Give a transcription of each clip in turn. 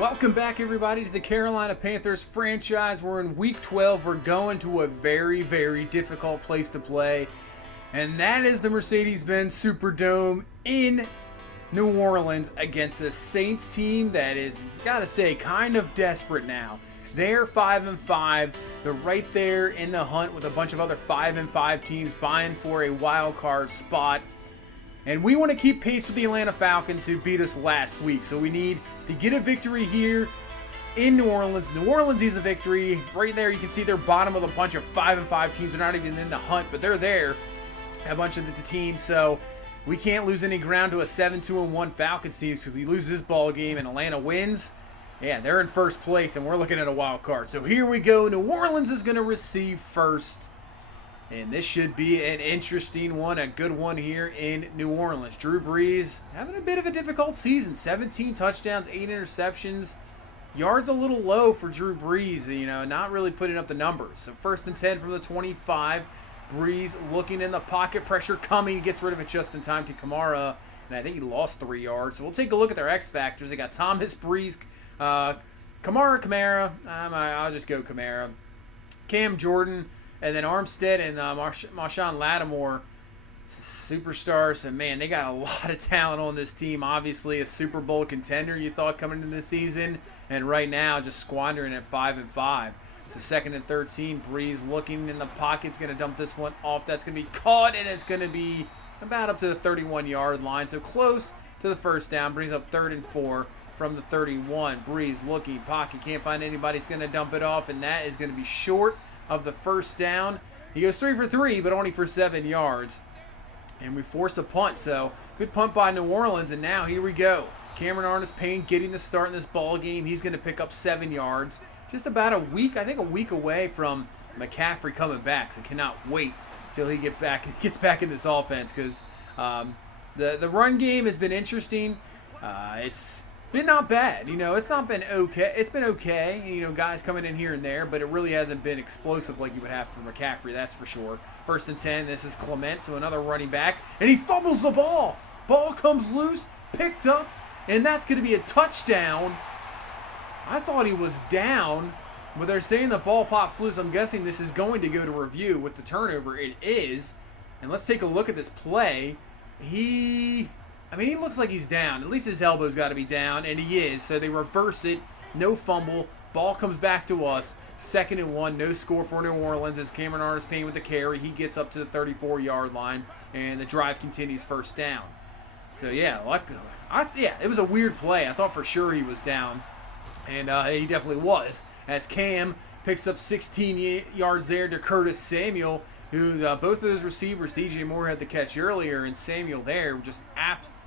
Welcome back, everybody, to the Carolina Panthers franchise. We're in Week 12. We're going to a very, very difficult place to play, and that is the Mercedes-Benz Superdome in New Orleans against the Saints team that is, gotta say, kind of desperate now. They're 5-5. They're right there in the hunt with a bunch of other 5-5 teams vying for a wild card spot. And we want to keep pace with the Atlanta Falcons, who beat us last week. So we need to get a victory here in New Orleans. New Orleans needs a victory. Right there, you can see they're bottom of a bunch of 5-5 teams. They're not even in the hunt, but they're there, a bunch of the teams. So we can't lose any ground to a 7-2-1 Falcons team. So if we lose this ball game and Atlanta wins, yeah, they're in first place, and we're looking at a wild card. So here we go. New Orleans is going to receive first. And this should be an interesting one, a good one here in New Orleans. Drew Brees having a bit of a difficult season. 17 touchdowns, 8 interceptions. Yards a little low for Drew Brees, not really putting up the numbers. So 1st and 10 from the 25. Brees looking in the pocket, pressure coming. Gets rid of it just in time to Kamara. And I think he lost 3 yards. So we'll take a look at their X factors. They got Thomas, Brees, Kamara. I'll just go Kamara. Cam Jordan. And then Armstead and Marshawn Lattimore, superstars. And, man, they got a lot of talent on this team. Obviously, a Super Bowl contender, you thought, coming into this season. And right now, just squandering at 5-5. So 2nd and 13, Brees looking in the pocket's going to dump this one off. That's going to be caught, and it's going to be about up to the 31-yard line. So close to the first down. Brees up 3rd and 4 from the 31. Brees looking, pocket, can't find anybody. He's going to dump it off, and that is going to be short of the first down. He goes 3 for 3, but only for 7 yards. And we force a punt, so good punt by New Orleans, and now here we go. Cameron Artis-Payne getting the start in this ball game. He's going to pick up 7 yards. Just about a week away from McCaffrey coming back, so cannot wait till he gets back in this offense, because the run game has been interesting. It's been not bad. It's not been okay. It's been okay. Guys coming in here and there, but it really hasn't been explosive like you would have for McCaffrey, that's for sure. 1st and 10, this is Clement, so another running back, and he fumbles the ball. Ball comes loose, picked up, and that's going to be a touchdown. I thought he was down, but they're saying the ball pops loose. I'm guessing this is going to go to review with the turnover. It is. And let's take a look at this play. He looks like he's down. At least his elbow's got to be down, and he is. So they reverse it. No fumble. Ball comes back to us. 2nd and 1. No score for New Orleans as Cameron Artis-Payne with the carry. He gets up to the 34-yard line, and the drive continues 1st down. So, yeah, it was a weird play. I thought for sure he was down, and he definitely was, as Cam picks up 16 yards there to Curtis Samuel, who both of those receivers, DJ Moore had the catch earlier, and Samuel there,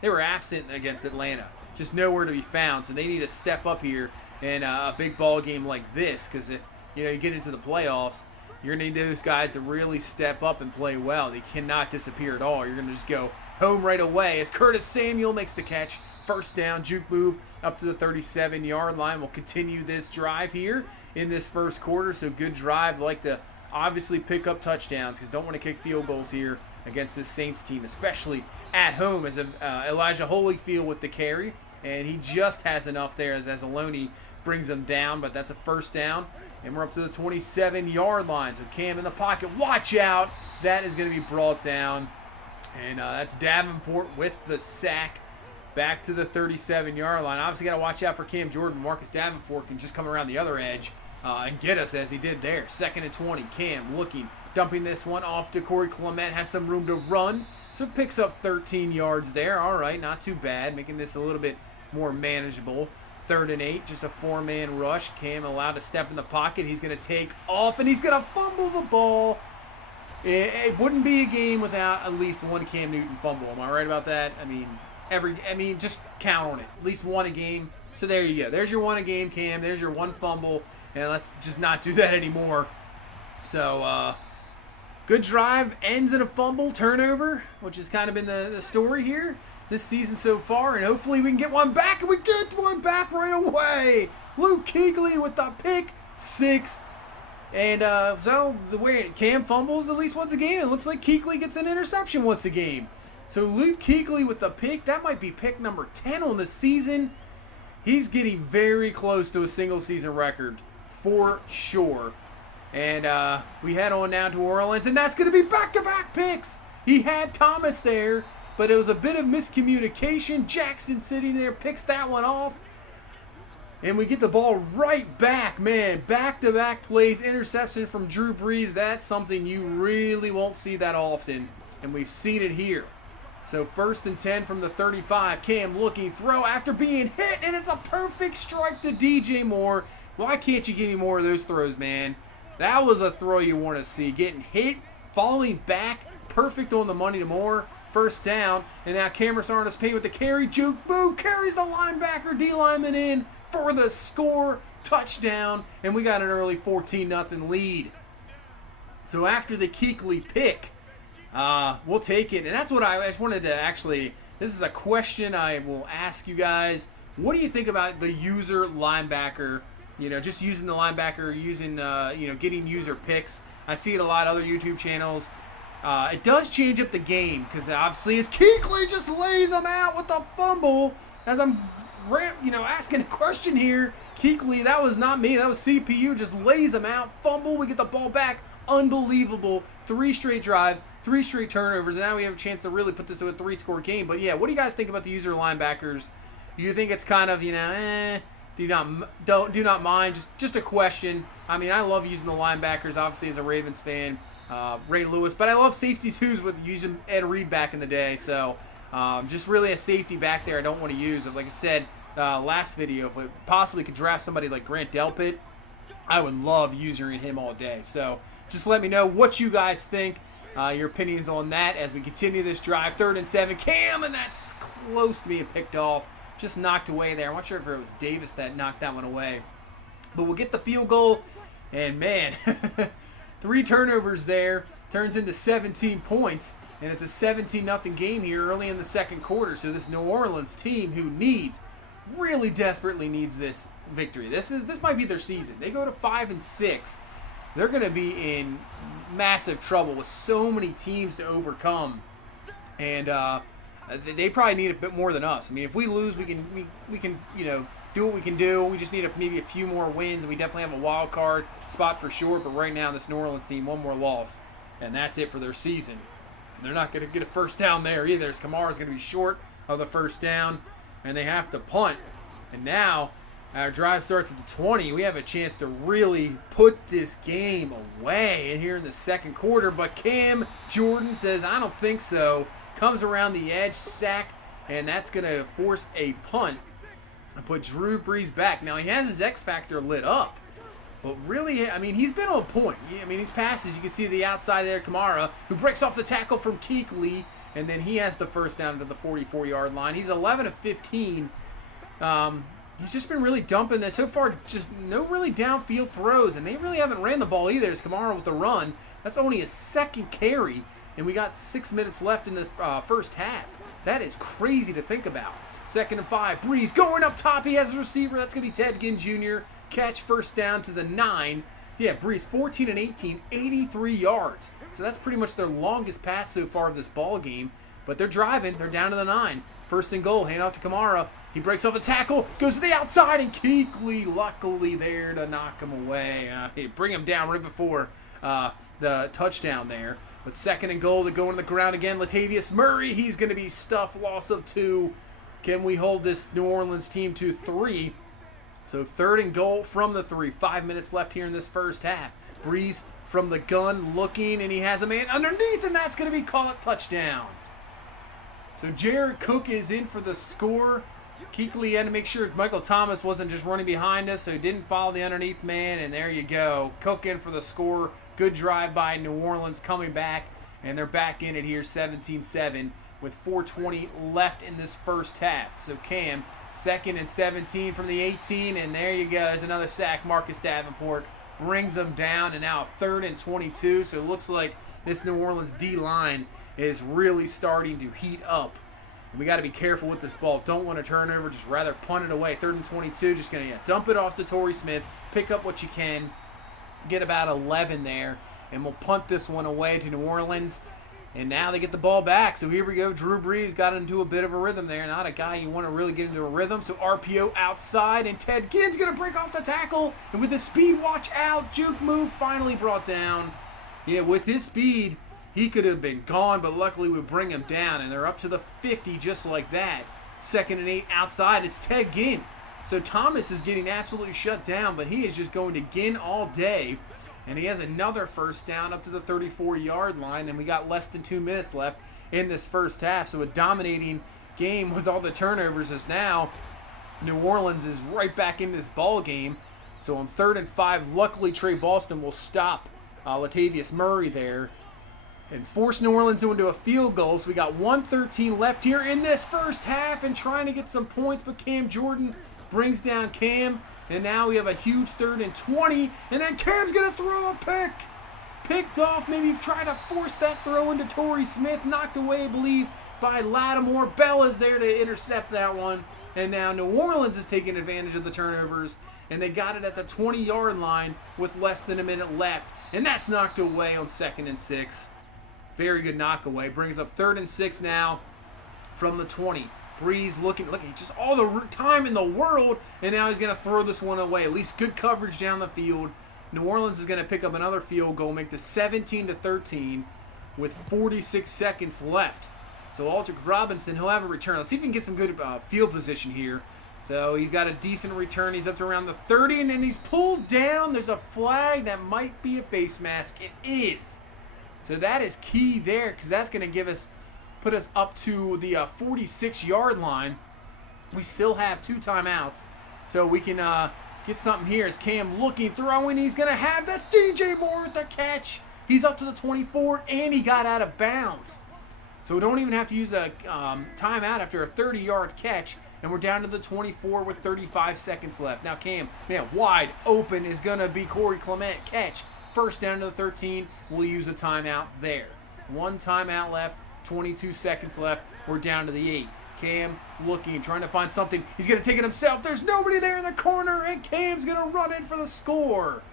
they were absent against Atlanta. Just nowhere to be found, so they need to step up here in a big ball game like this, because if you get into the playoffs, you're going to need those guys to really step up and play well. They cannot disappear at all. You're going to just go home right away as Curtis Samuel makes the catch. 1st down, juke move up to the 37-yard line. We'll continue this drive here in this first quarter, so good drive. Like to obviously pick up touchdowns because don't want to kick field goals here against this Saints team, especially at home, as Elijah Holyfield with the carry, and he just has enough there as Aloni brings him down, but that's a 1st down, and we're up to the 27-yard line. So Cam in the pocket, watch out. That is going to be brought down, and that's Davenport with the sack. Back to the 37-yard line. Obviously got to watch out for Cam Jordan. Marcus Davenport can just come around the other edge and get us as he did there. 2nd and 20. Cam looking, dumping this one off to Corey Clement. Has some room to run, so picks up 13 yards there. All right, not too bad. Making this a little bit more manageable. 3rd and 8, just a 4-man rush. Cam allowed to step in the pocket. He's going to take off, and he's going to fumble the ball. It wouldn't be a game without at least one Cam Newton fumble. Am I right about that? Just count on it. At least one a game. So there you go. There's your one a game, Cam. There's your one fumble. And let's just not do that anymore. So, good drive. Ends in a fumble, turnover, which has kind of been the story here this season so far. And hopefully we can get one back. And we get one back right away. Luke Kuechly with the pick 6. And so the way Cam fumbles at least once a game, it looks like Kuechly gets an interception once a game. So Luke Kuechly with the pick, that might be pick number 10 on the season. He's getting very close to a single season record for sure. And we head on down to New Orleans, and that's going to be back-to-back picks. He had Thomas there, but it was a bit of miscommunication. Jackson sitting there picks that one off. And we get the ball right back, man. Back-to-back plays, interception from Drew Brees. That's something you really won't see that often, and we've seen it here. So 1st and 10 from the 35. Cam looking, throw after being hit, and it's a perfect strike to DJ Moore. Why can't you get any more of those throws, man? That was a throw you want to see. Getting hit, falling back, perfect on the money to Moore. 1st down, and now Cameron Artis-Payne with the carry. Juke move, carries the linebacker, D-lineman in for the score, touchdown, and we got an early 14-0 lead. So after the Kuechly pick, we'll take it. And that's what I just wanted to actually, this is a question I will ask you guys. What do you think about the user linebacker? You know, just using the linebacker, using, getting user picks. I see it a lot of other YouTube channels. It does change up the game because obviously as Kuechly just lays him out with the fumble. As I'm, asking a question here, Kuechly, that was not me. That was CPU. Just lays him out, fumble. We get the ball back. Unbelievable. 3 straight drives, 3 straight turnovers, and now we have a chance to really put this to a 3-score game. But yeah, what do you guys think about the user linebackers? Do you think it's kind of, do not mind? Just a question. I mean, I love using the linebackers, obviously, as a Ravens fan. Ray Lewis, but I love safety twos with using Ed Reed back in the day. So just really a safety back there I don't want to use. Like I said last video, if we possibly could draft somebody like Grant Delpit, I would love using him all day. So just let me know what you guys think, your opinions on that as we continue this drive. 3rd and 7, Cam, and that's close to being picked off. Just knocked away there. I'm not sure if it was Davis that knocked that one away. But we'll get the field goal, and man, 3 turnovers there, turns into 17 points, and it's a 17-0 game here early in the 2nd quarter. So this New Orleans team who really desperately needs this victory. This might be their season. They go to 5-6. They're going to be in massive trouble with so many teams to overcome, and they probably need a bit more than us. I mean, if we lose, we can do what we can do. We just need maybe a few more wins, and we definitely have a wild card spot for sure. But right now, this New Orleans team, 1 more loss, and that's it for their season. And they're not going to get a 1st down there either. As Kamara's going to be short of the 1st down, and they have to punt. And now our drive starts at the 20. We have a chance to really put this game away here in the 2nd quarter. But Cam Jordan says, I don't think so. Comes around the edge, sack, and that's going to force a punt and put Drew Brees back. Now, he has his X factor lit up, but really, I mean, he's been on point. I mean, these passes, you can see the outside there, Kamara, who breaks off the tackle from Kuechly, and then he has the 1st down to the 44-yard line. He's 11 of 15. He's just been really dumping this. So far, just no really downfield throws, and they really haven't ran the ball either. It's Kamara with the run. That's only his 2nd carry, and we got 6 minutes left in the 1st half. That is crazy to think about. 2nd and 5. Brees going up top. He has a receiver. That's going to be Ted Ginn Jr. Catch 1st down to the 9. Yeah, Brees 14 and 18, 83 yards. So that's pretty much their longest pass so far of this ball game. But they're driving. They're down to the 9. 1st and goal. Hand off to Kamara. He breaks off the tackle. Goes to the outside. And Kuechly luckily there to knock him away. Bring him down right before the touchdown there. But 2nd and goal to go on the ground again. Latavius Murray. He's going to be stuffed. Loss of 2. Can we hold this New Orleans team to 3? So 3rd and goal from the 3. 5 minutes left here in this 1st half. Brees from the gun looking, and he has a man underneath, and that's going to be called a touchdown. So Jared Cook is in for the score. Kuechly had to make sure Michael Thomas wasn't just running behind us, so he didn't follow the underneath man, and there you go. Cook in for the score. Good drive by New Orleans coming back, and they're back in it here 17-7 with 4:20 left in this 1st half. So Cam, 2nd and 17 from the 18, and there you go. There's another sack. Marcus Davenport brings them down, and now 3rd and 22. So it looks like this New Orleans D-line is really starting to heat up. And we got to be careful with this ball. Don't want to turn over, just rather punt it away. 3rd and 22, just going to dump it off to Torrey Smith, pick up what you can, get about 11 there, and we'll punt this one away to New Orleans. And now they get the ball back. So here we go. Drew Brees got into a bit of a rhythm there. Not a guy you want to really get into a rhythm. So RPO outside, and Ted Ginn's going to break off the tackle. And with the speed, watch out. Juke move finally brought down. Yeah, with his speed, he could have been gone, but luckily we bring him down. And they're up to the 50 just like that. 2nd and 8 outside. It's Ted Ginn. So Thomas is getting absolutely shut down, but he is just going to Ginn all day. And he has another first down up to the 34-yard line, and we got less than 2 minutes left in this first half. So a dominating game with all the turnovers is now New Orleans is right back in this ball game. So on 3rd and 5, luckily Trey Boston will stop Latavius Murray there and force New Orleans into a field goal. So we got 1:13 left here in this first half and trying to get some points, but Cam Jordan brings down Cam. And now we have a huge 3rd and 20. And then Cam's going to throw a pick. Picked off. Maybe trying to force that throw into Torrey Smith. Knocked away, I believe, by Lattimore. Bella's there to intercept that one. And now New Orleans is taking advantage of the turnovers. And they got it at the 20-yard line with less than a minute left. And that's knocked away on 2nd and 6. Very good knock away. Brings up 3rd and 6 now from the 20. Breeze looking just all the time in the world, and now he's going to throw this one away. At least good coverage down the field. New Orleans is going to pick up another field goal, make this 17-13 with 46 seconds left. So Aldrick Robinson, he'll have a return. Let's see if he can get some good field position here. So he's got a decent return. He's up to around the 30, and then he's pulled down. There's a flag that might be a face mask. It is. So that is key there because that's going to put us up to the 46-yard line. We still have 2 timeouts, so we can get something here. As Cam looking, throwing, he's going to have that DJ Moore with the catch. He's up to the 24, and he got out of bounds. So we don't even have to use a timeout after a 30-yard catch, and we're down to the 24 with 35 seconds left. Now Cam, man, wide open is going to be Corey Clement. Catch. First down to the 13. We'll use a timeout there. 1 timeout left. 22 seconds left. We're down to the 8. Cam looking, trying to find something. He's going to take it himself. There's nobody there in the corner, and Cam's going to run in for the score.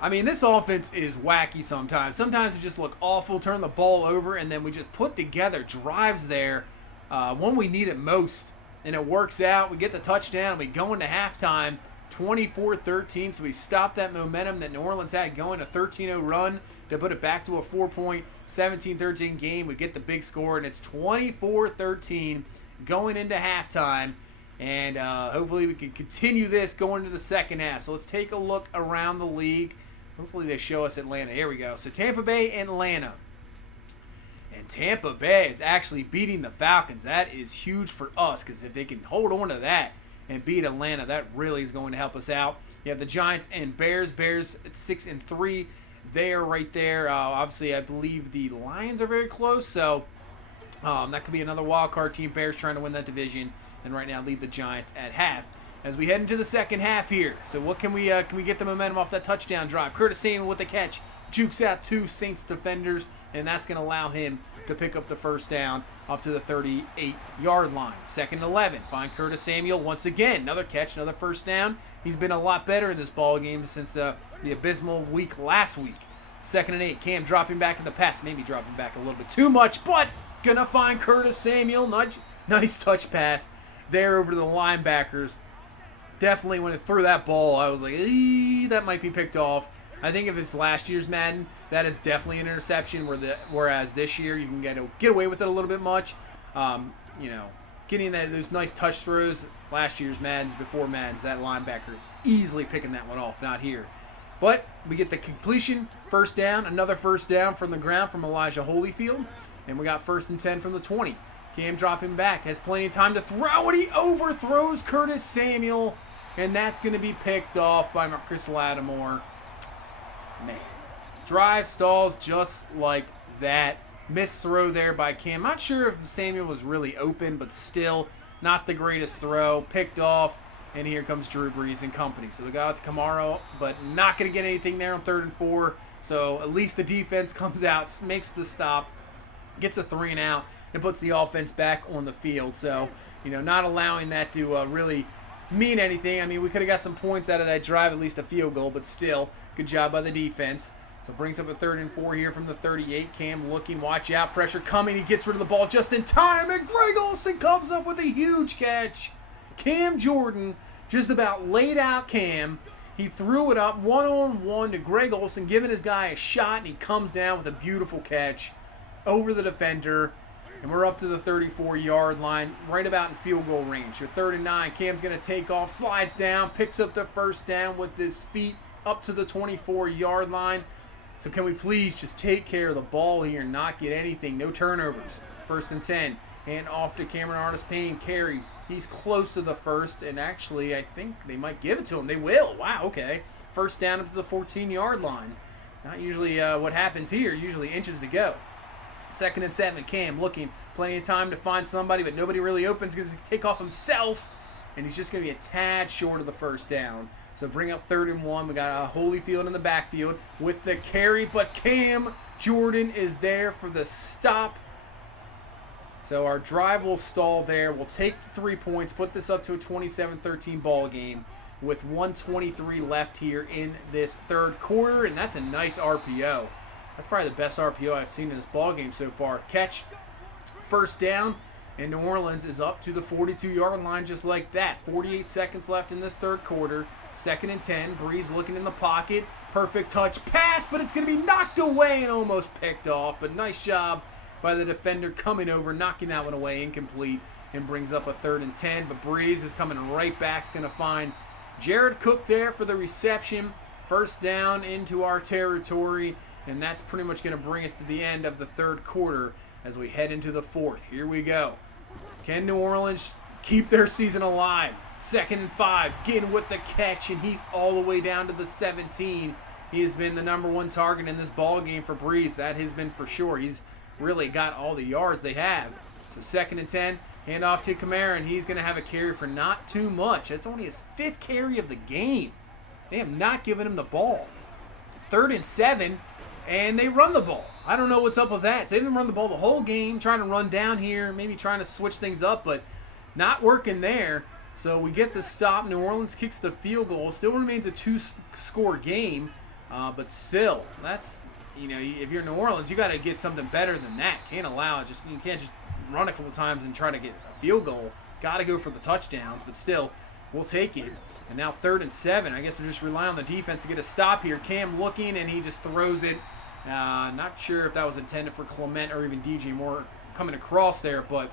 I mean, this offense is wacky sometimes. Sometimes it just look awful, turn the ball over, and then we just put together drives there when we need it most. And it works out. We get the touchdown. We go into halftime. 24-13, so we stopped that momentum that New Orleans had going, a 13-0 run to put it back to a 4-point 17-13 game. We get the big score, and it's 24-13 going into halftime, and hopefully we can continue this going into the second half. So let's take a look around the league. Hopefully they show us Atlanta. Here we go. So Tampa Bay and Atlanta. And Tampa Bay is actually beating the Falcons. That is huge for us because if they can hold on to that and beat Atlanta, that really is going to help us out. You have the Giants and Bears. Bears at 6-3. They are right there. Obviously, I believe the Lions are very close, so that could be another wild card team. Bears trying to win that division, and right now lead the Giants at half. As we head into the second half here, so what can we get the momentum off that touchdown drive? Curtis Samuel with the catch, jukes out 2 Saints defenders, and that's going to allow him to pick up the first down up to the 38-yard line. 2nd and 11, find Curtis Samuel once again, another catch, another first down. He's been a lot better in this ball game since the abysmal week last week. 2nd and 8, Cam dropping back in the pass, maybe dropping back a little bit too much, but gonna find Curtis Samuel. Nice touch pass there over to the linebackers. Definitely when it threw that ball, I was like, that might be picked off. I think if it's last year's Madden, that is definitely an interception. Whereas this year, you can get away with it a little bit much. Getting those nice touch throws. Last year's Maddens, before Maddens, that linebacker is easily picking that one off. Not here. But we get the completion, first down, another first down from the ground from Elijah Holyfield. And we got 1st and 10 from the 20. Cam dropping back, has plenty of time to throw, and he overthrows Curtis Samuel. And that's going to be picked off by Marcus Lattimore. Man, drive stalls just like that. Missed throw there by Cam. Not sure if Samuel was really open, but still not the greatest throw. Picked off, and here comes Drew Brees and company. So we got out to Kamara, but not going to get anything there on 3rd and 4. So at least the defense comes out, makes the stop, gets a 3 and out, and puts the offense back on the field. So, not allowing that to really mean anything. I mean, we could have got some points out of that drive, at least a field goal, but still, good job by the defense. So brings up a 3rd and 4 here from the 38. Cam looking, watch out, pressure coming. He gets rid of the ball just in time, and Greg Olsen comes up with a huge catch. Cam Jordan just about laid out Cam. He threw it up one-on-one to Greg Olsen, giving his guy a shot, and he comes down with a beautiful catch over the defender. And we're up to the 34-yard line, right about in field goal range. So 3rd and 9. Cam's going to take off, slides down, picks up the first down with his feet up to the 24-yard line. So can we please just take care of the ball here and not get anything? No turnovers. 1st and 10. Hand off to Cameron Artis-Payne. Carry. He's close to the first, and actually I think they might give it to him. They will. Wow, okay. First down up to the 14-yard line. Not usually what happens here. Usually inches to go. 2nd and 7. Cam looking. Plenty of time to find somebody, but nobody really opens. He's going to take off himself, and he's just going to be a tad short of the first down. So bring up 3rd and 1. We got Holyfield in the backfield with the carry, but Cam Jordan is there for the stop. So our drive will stall there. We'll take the 3 points, put this up to a 27-13 ball game with 1:23 left here in this 3rd quarter, and that's a nice RPO. That's probably the best RPO I've seen in this ball game so far. Catch, 1st down, and New Orleans is up to the 42-yard line just like that. 48 seconds left in this 3rd quarter. 2nd and 10. Breeze looking in the pocket. Perfect touch pass, but it's going to be knocked away and almost picked off. But nice job by the defender coming over, knocking that one away, incomplete, and brings up a 3rd and 10. But Breeze is coming right back. Is going to find Jared Cook there for the reception. 1st down into our territory, and that's pretty much going to bring us to the end of the 3rd quarter as we head into the 4th. Here we go. Can New Orleans keep their season alive? 2nd and 5. Getting with the catch, and he's all the way down to the 17. He has been the number 1 target in this ball game for Breeze. That has been for sure. He's really got all the yards they have. So 2nd and 10. Hand off to Kamara, and he's going to have a carry for not too much. That's only his 5th carry of the game. They have not given him the ball. 3rd and 7. And they run the ball. I don't know what's up with that. So they didn't run the ball the whole game, trying to run down here, maybe trying to switch things up, but not working there. So we get the stop. New Orleans kicks the field goal. Still remains a 2-score game, but still, that's, if you're New Orleans, you got to get something better than that. Can't allow it. You can't just run a couple times and try to get a field goal. Got to go for the touchdowns, but still, we'll take it. And now 3rd and 7. I guess they're just relying on the defense to get a stop here. Cam looking, and he just throws it. Not sure if that was intended for Clement or even DJ Moore coming across there, but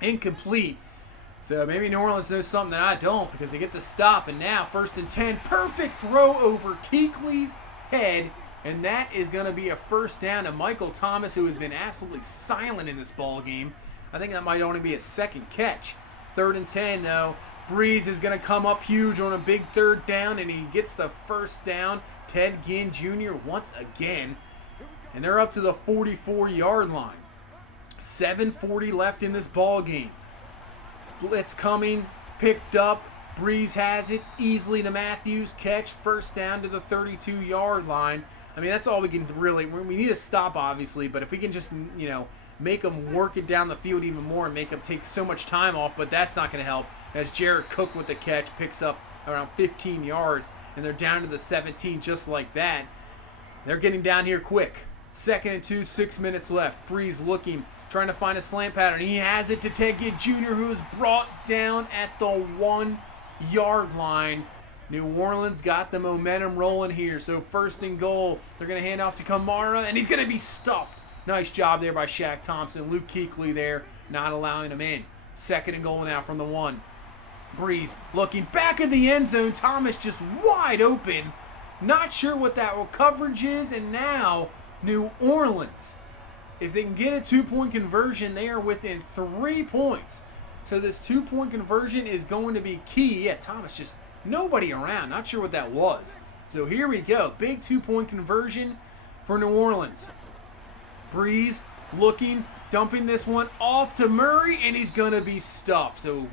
incomplete. So maybe New Orleans knows something that I don't, because they get the stop. And now 1st and 10. Perfect throw over Kuechly's head. And that is going to be a 1st down to Michael Thomas, who has been absolutely silent in this ball game. I think that might only be his 2nd catch. 3rd and 10, though. Breeze is going to come up huge on a big 3rd down, and he gets the 1st down. Ted Ginn Jr. once again. And they're up to the 44-yard line. 7:40 left in this ball game. Blitz coming, picked up. Breeze has it easily to Matthews. Catch, 1st down to the 32-yard line. I mean, that's all we can really. We need a stop, obviously, but if we can just, make them work it down the field even more and make them take so much time off, but that's not going to help. As Jared Cook with the catch picks up around 15 yards, and they're down to the 17 just like that. They're getting down here quick. 2nd and 2, 6 minutes left. Breeze looking, trying to find a slant pattern. He has it to Ted Ginn Jr., who is brought down at the 1-yard line. New Orleans got the momentum rolling here. So 1st and goal. They're going to hand off to Kamara, and he's going to be stuffed. Nice job there by Shaq Thompson. Luke Kuechly there, not allowing him in. 2nd and goal now from the 1. Breeze looking back in the end zone. Thomas just wide open. Not sure what that coverage is. And now New Orleans, if they can get a 2-point conversion, they are within 3 points. So this 2-point conversion is going to be key. Yeah, Thomas just nobody around. Not sure what that was. So here we go. Big 2-point conversion for New Orleans. Breeze looking, dumping this one off to Murray, and he's going to be stuffed. So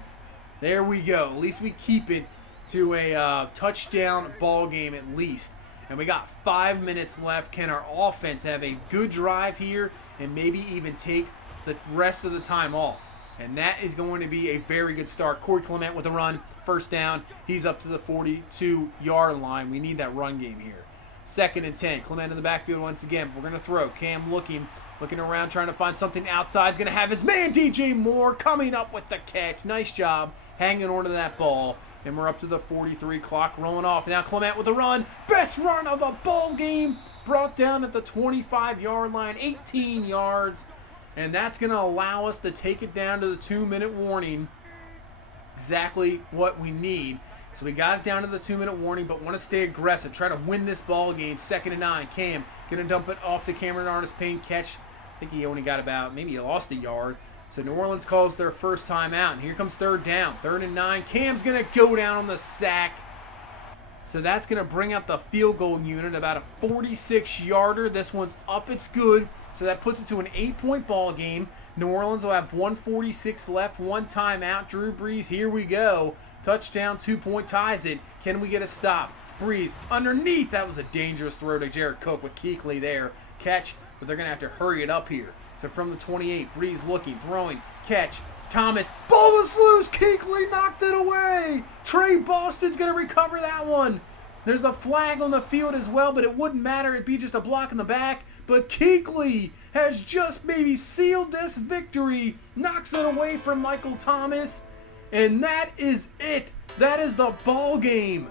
there we go. At least we keep it to a touchdown ball game at least. And we got 5 minutes left. Can our offense have a good drive here and maybe even take the rest of the time off? And that is going to be a very good start. Corey Clement with a run, 1st down. He's up to the 42-yard line. We need that run game here. 2nd and 10. Clement in the backfield once again. We're going to throw. Cam looking around, trying to find something outside. He's going to have his man, DJ Moore, coming up with the catch. Nice job hanging on to that ball. And we're up to the 43, clock rolling off. Now Clement with a run. Best run of the ball game. Brought down at the 25-yard line, 18 yards. And that's going to allow us to take it down to the 2-minute warning. Exactly what we need. So we got it down to the 2-minute warning, but want to stay aggressive. Try to win this ball game. 2nd and 9. Cam going to dump it off to Cameron Artis-Payne. Catch. I think he only got about, maybe he lost a yard. So New Orleans calls their first timeout. And here comes 3rd down. 3rd and 9. Cam's going to go down on the sack. So that's going to bring up the field goal unit, about a 46-yarder. This one's up. It's good. So that puts it to an 8-point ball game. New Orleans will have 1:46 left, 1 timeout. Drew Brees, here we go. Touchdown, 2-point ties it. Can we get a stop? Brees underneath. That was a dangerous throw to Jared Cook with Kuechly there. Catch, but they're going to have to hurry it up here. So from the 28, Brees looking, throwing, catch. Thomas, ball was loose. Kuechly knocked it away. Trey Boston's going to recover that one. There's a flag on the field as well, but it wouldn't matter. It'd be just a block in the back. But Kuechly has just maybe sealed this victory. Knocks it away from Michael Thomas. And that is it. That is the ball game.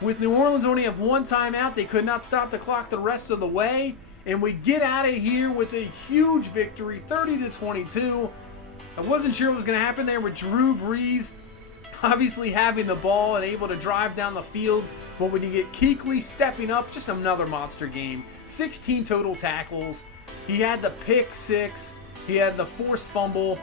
With New Orleans only have 1 timeout, they could not stop the clock the rest of the way. And we get out of here with a huge victory, 30-22. I wasn't sure what was going to happen there with Drew Brees obviously having the ball and able to drive down the field. But when you get Kuechly stepping up, just another monster game. 16 total tackles. He had the pick 6. He had the forced fumble.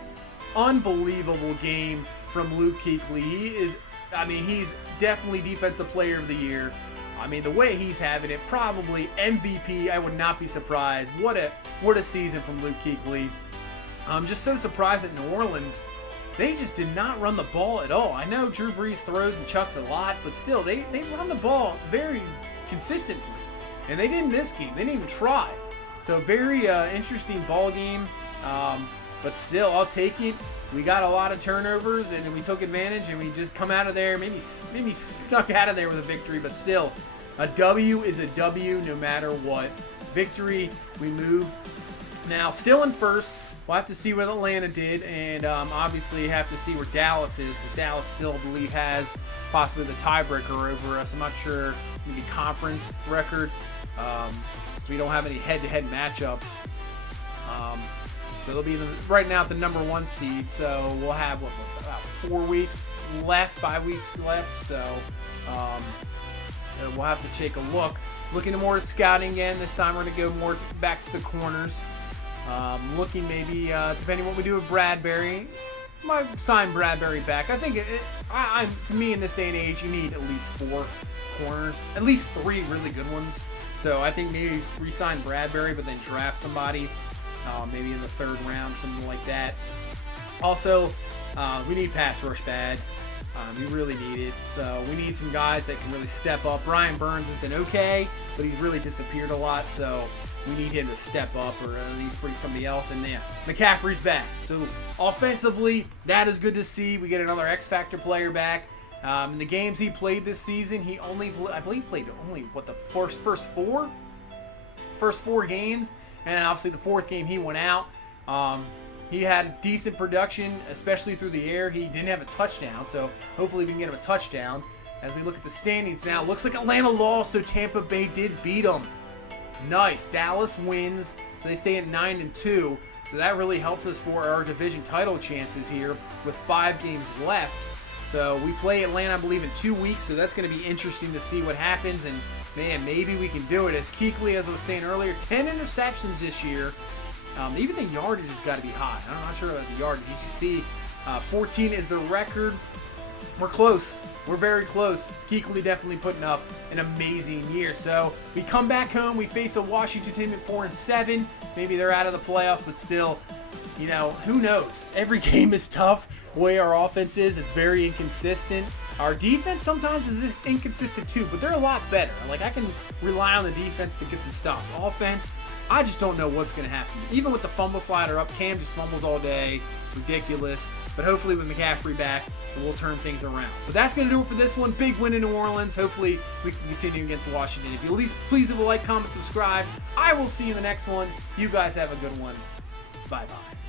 Unbelievable game from Luke Kuechly. He's definitely Defensive Player of the Year. I mean, the way he's having it, probably MVP. I would not be surprised. What a season from Luke Kuechly. I'm just so surprised that New Orleans, they just did not run the ball at all. I know Drew Brees throws and chucks a lot, but still, they run the ball very consistently. And they didn't this game. They didn't even try. So very interesting ball game. But still, I'll take it. We got a lot of turnovers, and we took advantage, and we just come out of there, maybe snuck out of there with a victory, but still, a W is a W no matter what. Victory, we move. Now, still in first. We'll have to see what Atlanta did, and obviously have to see where Dallas is, because Dallas still, I believe, has possibly the tiebreaker over us. I'm not sure, maybe conference record, so we don't have any head-to-head matchups. So they'll be right now at the number 1 seed, so we'll have, about 4 weeks left, 5 weeks left, so we'll have to take a look. Looking at more scouting again. This time we're going to go more back to the corners. Looking maybe, depending on what we do with Bradbury, might sign Bradbury back. I think, to me in this day and age, you need at least 4 corners, at least 3 really good ones. So I think maybe re-sign Bradbury, but then draft somebody, maybe in the 3rd round, something like that. Also, we need pass rush bad. We really need it. So we need some guys that can really step up. Brian Burns has been okay, but he's really disappeared a lot. So we need him to step up, or at least bring somebody else in there. McCaffrey's back. So offensively, that is good to see. We get another X-Factor player back. In the games he played this season, he only, I believe, played only, the first 4? First 4 games. And obviously the 4th game he went out. He had decent production, especially through the air. He didn't have a touchdown, so hopefully we can get him a touchdown. As we look at the standings now, looks like Atlanta lost, so Tampa Bay did beat them. Nice. Dallas wins, so they stay at 9-2. So that really helps us for our division title chances here with 5 games left. So we play Atlanta, I believe, in 2 weeks, so that's going to be interesting to see what happens. And, man, maybe we can do it. As Kuechly, as I was saying earlier, 10 interceptions this year. Even the yardage has got to be high. I'm not sure about the yardage. You see, 14 is the record. We're close. We're very close. Kuechly definitely putting up an amazing year. So we come back home. We face a Washington team at 4-7. Maybe they're out of the playoffs, but still, you know, who knows? Every game is tough. The way our offense is, it's very inconsistent. Our defense sometimes is inconsistent too, but they're a lot better. Like, I can rely on the defense to get some stops. Offense, I just don't know what's going to happen. Even with the fumble slider up, Cam just fumbles all day. It's ridiculous. But hopefully with McCaffrey back, we'll turn things around. But that's going to do it for this one. Big win in New Orleans. Hopefully we can continue against Washington. If you at least please leave a like, comment, subscribe. I will see you in the next one. You guys have a good one. Bye-bye.